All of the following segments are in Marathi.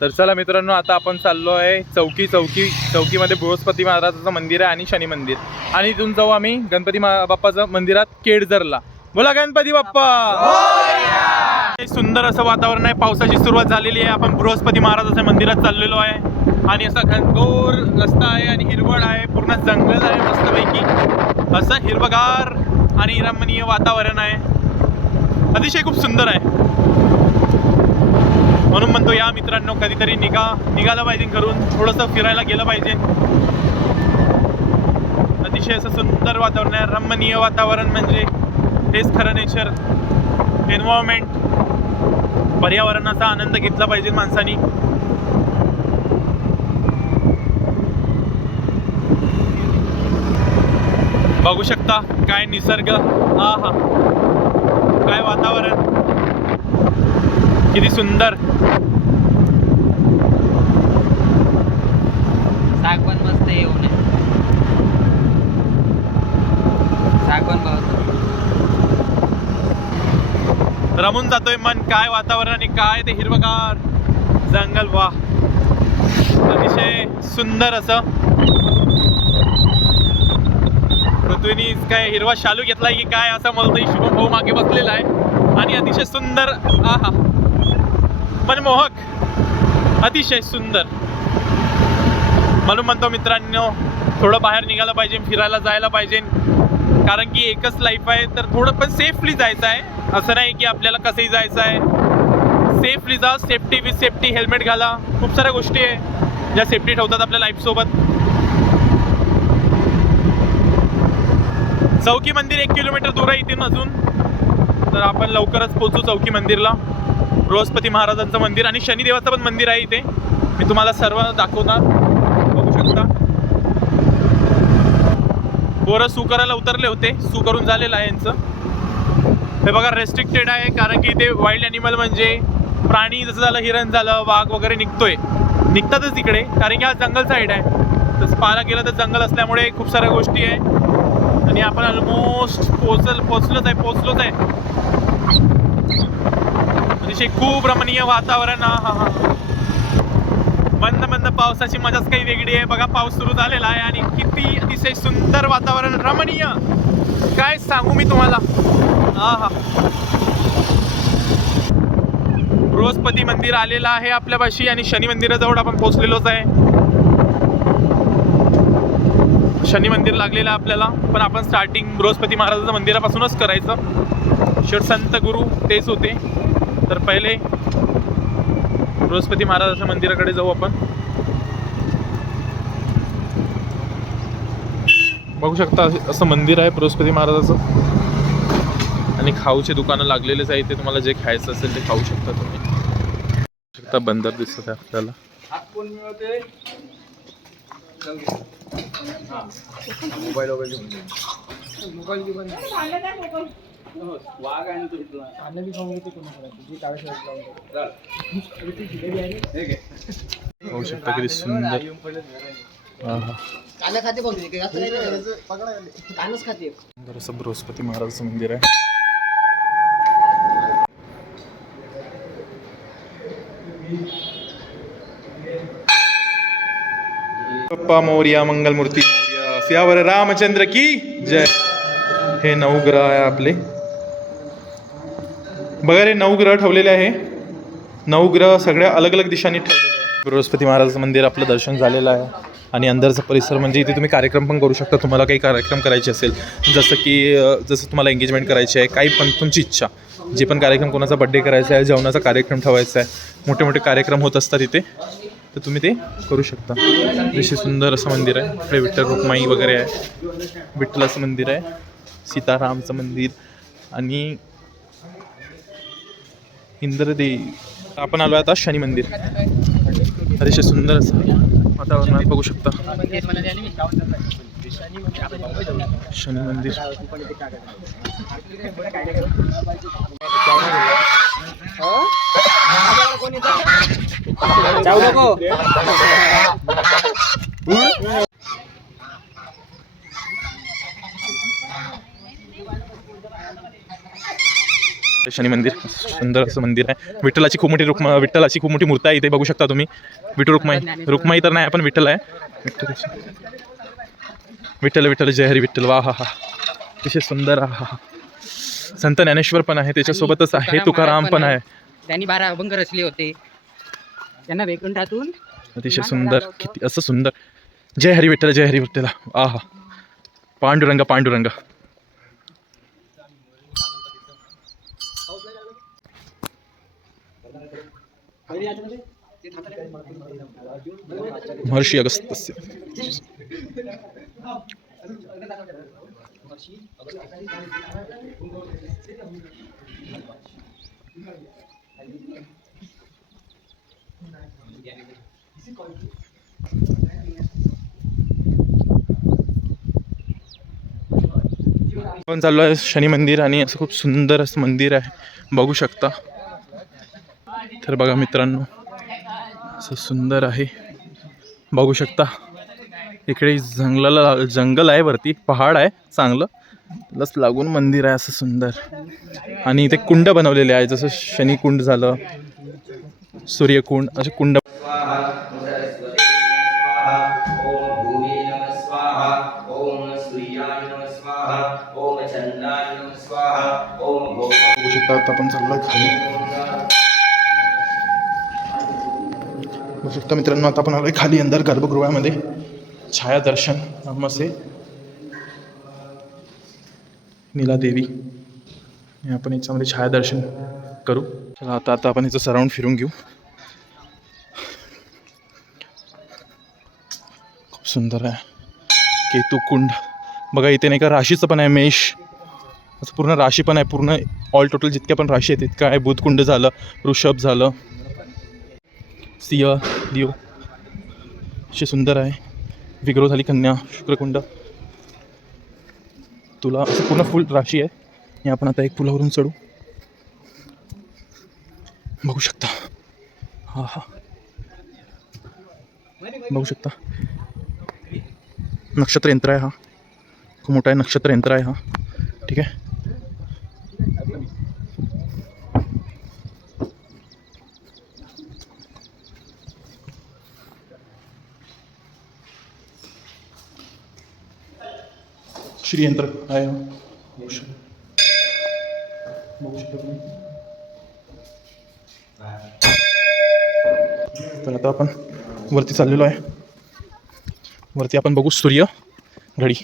तर चला मित्रांनो, आता आपण चाललो आहे चौकीमध्ये बृहस्पती महाराजाचं मंदिर आहे आणि शनी मंदिर, आणि इथून जाऊ आम्ही गणपती बाप्पाचं मंदिरात केळझरला. बोला गणपती बाप्पा. सुंदर असं वातावरण आहे, पावसाची सुरुवात झालेली आहे. आपण बृहस्पती महाराजाच्या मंदिरात चाललेलो आहे आणि असा घनघोर रस्ता आहे आणि हिरवळ आहे, पूर्ण जंगल आहे मस्तपैकी. असं हिरवगार आणि रमणीय वातावरण आहे, अतिशय खूप सुंदर आहे. म्हणून म्हणतो या मित्रांनो, कधीतरी निघालं पाहिजे घरून, थोडंसं फिरायला गेलं पाहिजे. अतिशय असं सुंदर वातावरण आहे, रमणीय वातावरण म्हणजे हेच खरं नेचर, एन्व्हायरमेंट. पर्यावरणाचा आनंद घेतला पाहिजे माणसानी. बघू शकता काय निसर्ग, हा हा काय वातावरण, किती सुंदर. सागवन मस्त येऊन सागवन रमून जातोय मन. काय वातावरण आणि काय ते हिरवगार जंगल, वा अतिशय सुंदर असं. पृथ्वीनी काय हिरवा शालू घेतलाय की काय असं बोलतोय. शुभम भाऊ मागे बसलेला आहे आणि अतिशय सुंदर, आहा मनमोहक, अतिशय सुंदर. म्हणून म्हणतो मित्रांनो, थोडं बाहेर निघायला पाहिजे, फिरायला जायला पाहिजे. कारण की एकच लाईफ आहे, तर थोडं पण सेफली जायचं आहे. असं नाही की आपल्याला कसंही जायचं आहे. सेफली जा, सेफ्टी विथ सेफ्टी, हेल्मेट घाला. खूप साऱ्या गोष्टी आहे ज्या सेफ्टी ठेवतात आपल्या लाईफसोबत. चौकी मंदिर 1 किलोमीटर दूर आहे इथून अजून, तर आपण लवकरच पोहोचू चौकी मंदिरला. बृहस्पती महाराजांचं मंदिर आणि शनिदेवाचं पण मंदिर आहे इथे. मी तुम्हाला सर्व दाखवणार, बघू शकता. पोरं सू करायला उतरले होते, सू करून झालेलं आहे यांचं. हे बघा रेस्ट्रिक्टेड आहे, कारण की इथे वाईल्ड ॲनिमल म्हणजे प्राणी, जसं झालं हिरण झालं, वाघ वगैरे निघतातच तिकडे, कारण की हा जंगल साईड आहे. तसं पाहायला गेलं तर जंगल असल्यामुळे खूप साऱ्या गोष्टी आहे. आणि आपण ऑलमोस्ट पोचलोच आहे. अतिशय खूप रमणीय वातावरण. हा मंद पावसाची मजाच काही वेगळी आहे. बघा पाऊस सुरू झालेला आहे आणि किती अतिशय सुंदर वातावरण, रमणीय, काय सांगू मी तुम्हाला. हा बृहस्पती मंदिर आलेलं आहे आपल्यापाशी आणि शनी मंदिराजवळ आपण पोहोचलेलोच आहे. शनी मंदिर लागलेलं आहे आपल्याला, पण आपण स्टार्टिंग बृहस्पती महाराजाच्या मंदिरापासूनच करायचं. शेवट संत गुरु तेच होते, तर पहिले बृहस्पती महाराजाच्या मंदिराकडे जाऊ आपण. बघू शकता असं मंदिर आहे बृहस्पती महाराजाचं, आणि खाऊचे दुकानं लागलेलेच आहे इथे. तुम्हाला जे खायचं असेल ते खाऊ शकता तुम्ही. शकता बंदर दिसत आहे आपल्याला. होऊ शकता किती सुंदर. असं बृहस्पती महाराजाचं मंदिर आहे. बाप्पा मोरया, मंगलमूर्ती मोरया, सियावर रामचंद्र की जय. हे 9 ग्रह आहे आपले. बघा रे, 9 ग्रह ठेवलेले आहे. 9 ग्रह सगळ्या अलग अलग दिशांनी ठेवलेले आहे. बृहस्पती महाराजाचं मंदिर आपलं दर्शन झालेलं आहे. आणि अंदरचा परिसर म्हणजे इथे तुम्ही कार्यक्रम पण करू शकता. तुम्हाला काही कार्यक्रम करायचे असेल, जसं तुम्हाला एंगेजमेंट करायची आहे, काही पण तुमची इच्छा, जे पण कार्यक्रम, कोणाचा बड्डे करायचा आहे, जेवणाचा कार्यक्रम ठेवायचा आहे, मोठे मोठे कार्यक्रम होत असतात इथे, तर तुम्ही ते करू शकता. अतिशय सुंदर असं मंदिर आहे. इकडे विठ्ठल रुक्माई वगैरे आहे, विठ्ठलाचं मंदिर आहे, सीतारामचं मंदिर आणि इंद्रदेव. आपण आलो आता शनी मंदिर. अतिशय सुंदर असं वातावरणात बघू शकता शनी मंदिर. शनी मंदिर सुंदर असं मंदिर आहे. विठ्ठलाची खूप मोठी विठ्ठलाची खूप मोठी मूर्ती आहे इथे बघू शकता तुम्ही. विठू रुक्माई तर नाही पण विठ्ठल आहे. विठ्ठल विठ्ठल जय हरी विठ्ठल. वा हा हा अतिशय सुंदर. हा हा संत ज्ञानेश्वर पण आहे त्याच्यासोबतच आहे तुकाराम पण आहे. त्यांनी 12 अभंग रचले होते. त्यांना वैकुंठातून अतिशय सुंदर. किती असं सुंदर. जय हरी विठ्ठल जय हरी विठ्ठल. आहा पांडुरंग पांडुरंग. महर्षी अगस्त्य. आपण चाललो आहे शनी मंदिर आणि असं खूप सुंदर असं मंदिर आहे बघू शकता. तर बघा मित्रांनो असं सुंदर आहे बघू शकता. इकडे जंगल आहे वरती पहाड आहे चांगलं प्लस लागून मंदिर आहे असं सुंदर. आणि इथे कुंड बनवलेले आहे जसं शनी कुंड झालं सूर्यकुंड असे कुंड. आपण चाललोय खाली बघू शकता मित्रांनो. आता आपण आलोय खाली अंदर गर्भगृहामध्ये. छाया दर्शन नमस्ते नीलादेवी. आपण याच्यामध्ये छाया दर्शन करू. चला आता आपण याचं सराउंड फिरून घेऊ. खूप सुंदर आहे. केतू कुंड बघा इथे नाही का राशीचं पण आहे. मेष असं पूर्ण राशी पण आहे. पूर्ण ऑल टोटल जितक्या पण राशी आहेत तितकं आहे. बुधकुंड झालं वृषभ झालं सिंह देव असे सुंदर आहे. विग्रह झाली कन्या शुक्रकुंड तुला असं पूर्ण फुल राशी आहे. आणि आपण आता एक पुलावरून चढू बघू शकता. हा हा बघू शकता नक्षत्र यंत्र आहे. हा खूप मोठा आहे नक्षत्र यंत्र आहे. हा ठीक आहे. श्री यंत्र आहे. बघू शकता तुम्ही. तर आता आपण वरती चाललेलो आहे. वरती आपण बघू सूर्य घडी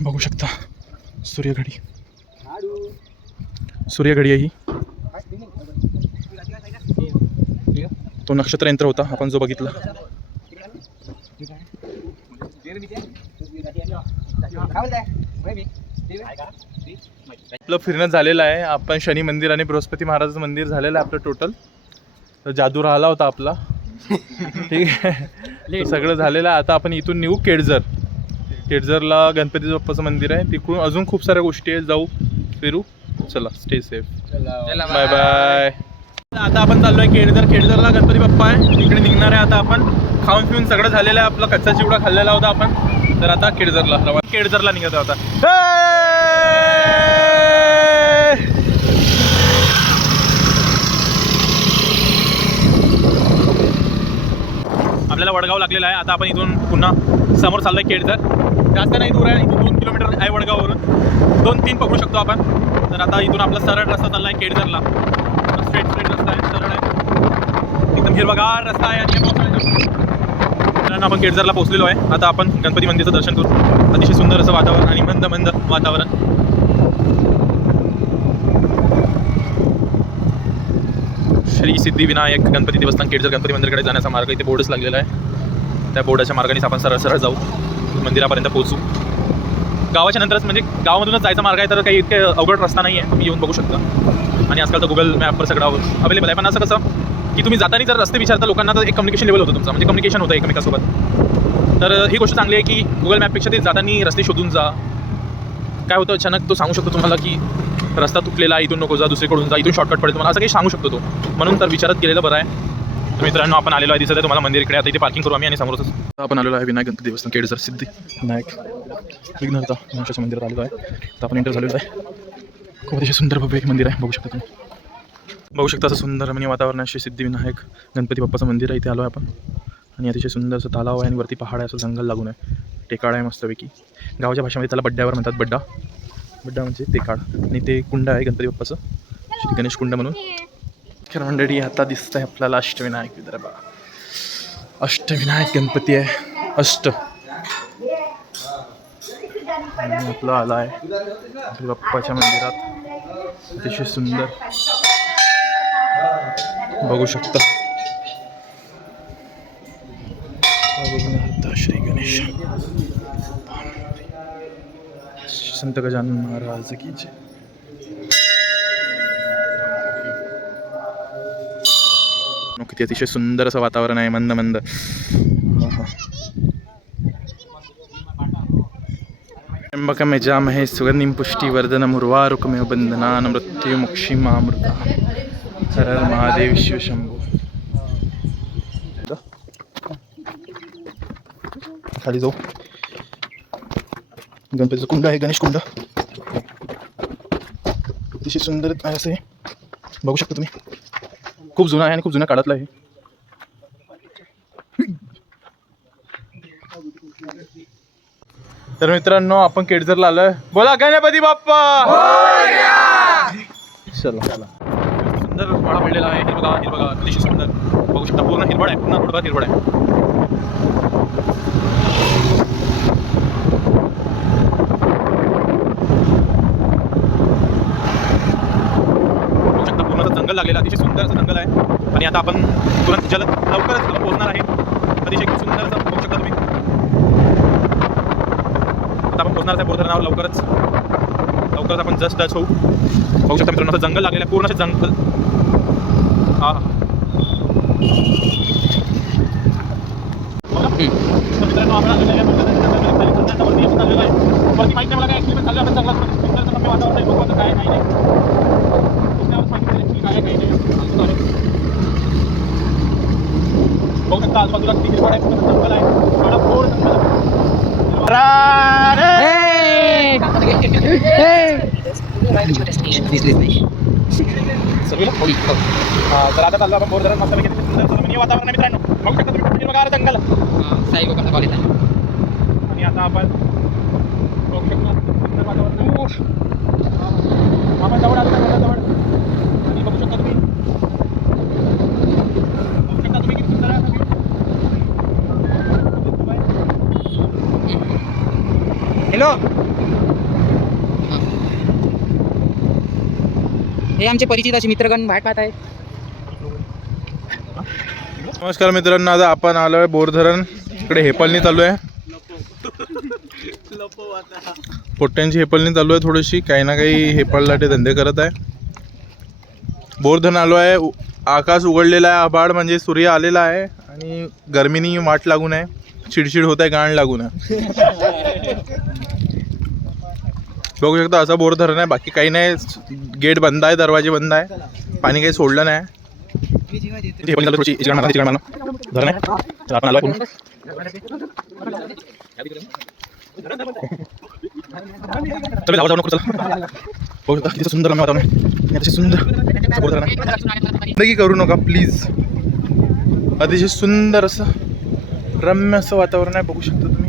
बघू शकता. सूर्यघडी सूर्यघडी आहे ही. तो नक्षत्र यंत्र होता आपण जो बघितला. आपलं फिरणं झालेलं आहे. आपण शनी मंदिर आणि बृहस्पती महाराज मंदिर झालेलं आहे आपलं टोटल. तर जादू राहिला होता आपला ठीक आहे. सगळं झालेलं आहे. आता आपण इथून निघू केळझर. केळझरला गणपती बाप्पाचं मंदिर आहे. तिकडून अजून खूप साऱ्या गोष्टी आहेत. जाऊ फिरू. चला स्टे सेफ. Bye bye. आता आपण चाललो आहे केळझर. केळझरला गणपती बाप्पा आहे तिकडे निघणार आहे. आता आपण खाऊन पिऊन सगळं झालेलं आहे. आपला कच्चा चिवडा खाल्लेला होता आपण. तर आता केळझरला निघत आहे आता. आपल्याला वडगाव लागलेला आहे. आता आपण इथून पुन्हा समोर चाललो आहे केळझर. जास्त नाही दूर आहे. इथून 2 किलोमीटर आहे वडगाववरून. 2-3 पकडू शकतो आपण. तर आता इथून आपला सरळ रस्ता चालला आहे केळझरला. स्ट्रेट रस्ता आहे सरळ आहे एकदम हिरवागार रस्ता आहे. आणि आपण केळझरला पोहोचलेलो आहे. आता आपण गणपती मंदिराचं दर्शन करू. अतिशय सुंदर असं वातावरण आणि मंद मंद वातावरण. श्री सिद्धिविनायक गणपती देवस्थान केळझर गणपती मंदिराकडे जाण्याचा मार्ग इथे बोर्डच लागलेला आहे. त्या बोर्डाच्या मार्गानेच आपण सरळ जाऊ मंदिरापर्यंत पोहोचू. गावाच्या नंतरच म्हणजे गावामधूनच जायचा मार्ग आहे. तर काही इतके अवघड रस्ता नाही आहे. तुम्ही येऊन बघू शकता. आणि आजकाल तर गुगल मॅपवर सगळं अवेलेबल आहे. पण असं कसं की तुम्ही जाताना जर रस्ते विचारता लोकांना तर एक कम्युनिकेशन लेवल होतं तुमचं. म्हणजे कम्युनिकेशन होतं एकमेकांसोबत. तर ही गोष्ट चांगली आहे की गुगल मॅपपेक्षा ते जाताना रस्ते शोधून जा. काय होतं अचानक तो सांगू शकतो तुम्हाला की रस्ता तुटलेला इथून नको जा दुसरीकडून जा इथून शॉर्टकट पडेल तुम्हाला असं काही सांगू शकतो तो. म्हणून तर विचारत गेलेलं बरं आहे. तर मित्रांनो आपण आलेलो आहे दिसत आहे तुम्हाला मंदिर इकडे. आता इथे पार्किंग करू आम्ही आणि समोरच आपण आलेलो आहे विनायक गणपती देवस्थान केळझर सिद्धिविनायक. विघ्नहर्ता गणेशाच्या मंदिरात आलेलो आहे. तर आपण एंटर झालेलो आहे. खूप अतिशय सुंदर भव्य एक मंदिर आहे. बघू शकता तुम्ही. बघू शकता असं सुंदर रमणीय वातावरणाशी सिद्धिविनायक गणपती बाप्पाचं मंदिर आहे. इथे आलो आहे आपण. आणि अतिशय सुंदर असं तलाव आहे आणि वरती पहाड आहे, असं जंगल लागून आहे. टेकाड आहे मस्तपैकी. गावाच्या भाषेमध्ये त्याला बड्ड्यावर म्हणतात. बड्डा म्हणजे टेकाड. आणि ते कुंड आहे गणपती बाप्पाचं, श्री गणेश कुंड म्हणून. खरं मंडळी आता दिसत आहे आपल्याला अष्टविनायक विदर्भ. अष्टविनायक गणपती आहे. अष्ट आणि आपलं आला आहे गणपती बाप्पाच्या मंदिरात. अतिशय सुंदर बघू शकता. श्री गणेश संत गजानन महाराज की जय. किती अतिशय सुंदर असं वातावरण आहे. मंद मंद त्र्यंबकमे जामहे सुगंधिं पुष्टिवर्धनम् उर्वारुकमेव बन्धनान् मृत्युमुक्षीमामृता. हर हर महादेव शिव शंभो. खाली जाऊ. गणपतीचं कुंड आहे, गणेश कुंड. अतिशय सुंदर आहे असं हे. बघू शकता तुम्ही. खूप जुना आहे आणि खूप जुन्या काळातलं आहे. तर मित्रांनो आपण केळझरला आलोय. बोला गणपती बाप्पा. चला सुंदर वाडा पडलेला आहे. हे बघा अतिशय सुंदर. बघू शकता पूर्ण हिरवळ आहे. पूर्ण रोडवर हिरवळ आहे. जंगल लागलेलं अतिशय सुंदर असं जंगल आहे. आणि आता आपण तुरंत लवकरच पोहोचणार आहे. अतिशय खूप सुंदर असं बघू शकता तुम्ही. आता आपण पोहोचणार आहे बोरधरणावर लवकरच आपण जस्ट टच होऊ. बघू शकता मित्रांनो असं जंगल लागलेलं आहे. पूर्ण असं जंगल. हा मित्रांनो आपण वरती माहिती आहे मला काय ॲक्च्युली चाललं आपण चांगला वातावरण बघू काय नाही. बघू शकता आजूबाजूला किती हिरवळ आहे. जंगल आहे. एवढा गोड जंगल तर आता चाललो आपण बोरधरण. मस्त सुंदर वातावरण आहे मित्रांनो. बघू शकता तुम्ही बघा जंगल साई गोपाळ कॉलेज आहे. आणि आता आपण बघू शकतो सुंदर वातावरण. आपण जवळ आलो जवळ. आणि बघू शकता तुम्ही किती सुंदर आहे. हॅलो. हे आमचे परिचित असे मित्रगण वाट पाहत आहेत. नमस्कार मित्रांनो. आता आपण आलो आहे बोरधरण. इकडे हेपलनी चालू आहे. पोट्ट्यांची हेपलनी चालू आहे थोडीशी. काही ना काही हेपललाटे धंदे करत आहे. बोरधरण आलो आहे. आकाश उघडलेला आहे. आभाळ म्हणजे सूर्य आलेला आहे. आणि गरमीनी वाट लागून आहे. चिडचिड होत आहे. गाण लागून आहे. बघू शकता असं बोरधरण आहे. बाकी काही नाही. गेट बंद आहे. दरवाजे बंद आहे. पाणी काही सोडलं नाही. धरण आहे. आपण आलो किती सुंदर वातावरण आहे. अतिशय सुंदर बोरधरण आहे. करू नका प्लीज. अतिशय सुंदर असं रम्य असं वातावरण आहे. बघू शकता तुम्ही.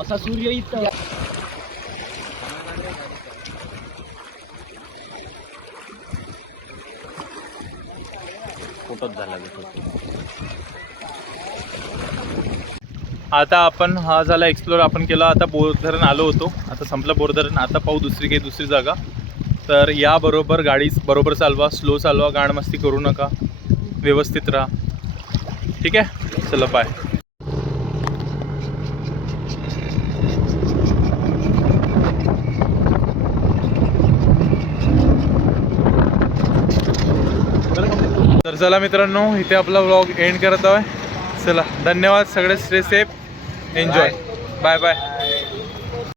असा सूर्य इथं फोटोच झाला. आता आपण हा झाला एक्सप्लोर आपण केला. आता बोरधरण आलो होतो. आता संपलं बोरधरण. आता पाहू दुसरी जागा. तर याबरोबर गाडी बरोबर चालवा. स्लो चालवा. गाणमस्ती करू नका. व्यवस्थित राहा. ठीक आहे. चला बाय. तर चला मित्रांनो इथे आपला व्लॉग एंड करत आहे. चला धन्यवाद. सगळे stay safe. Enjoy. Bye bye.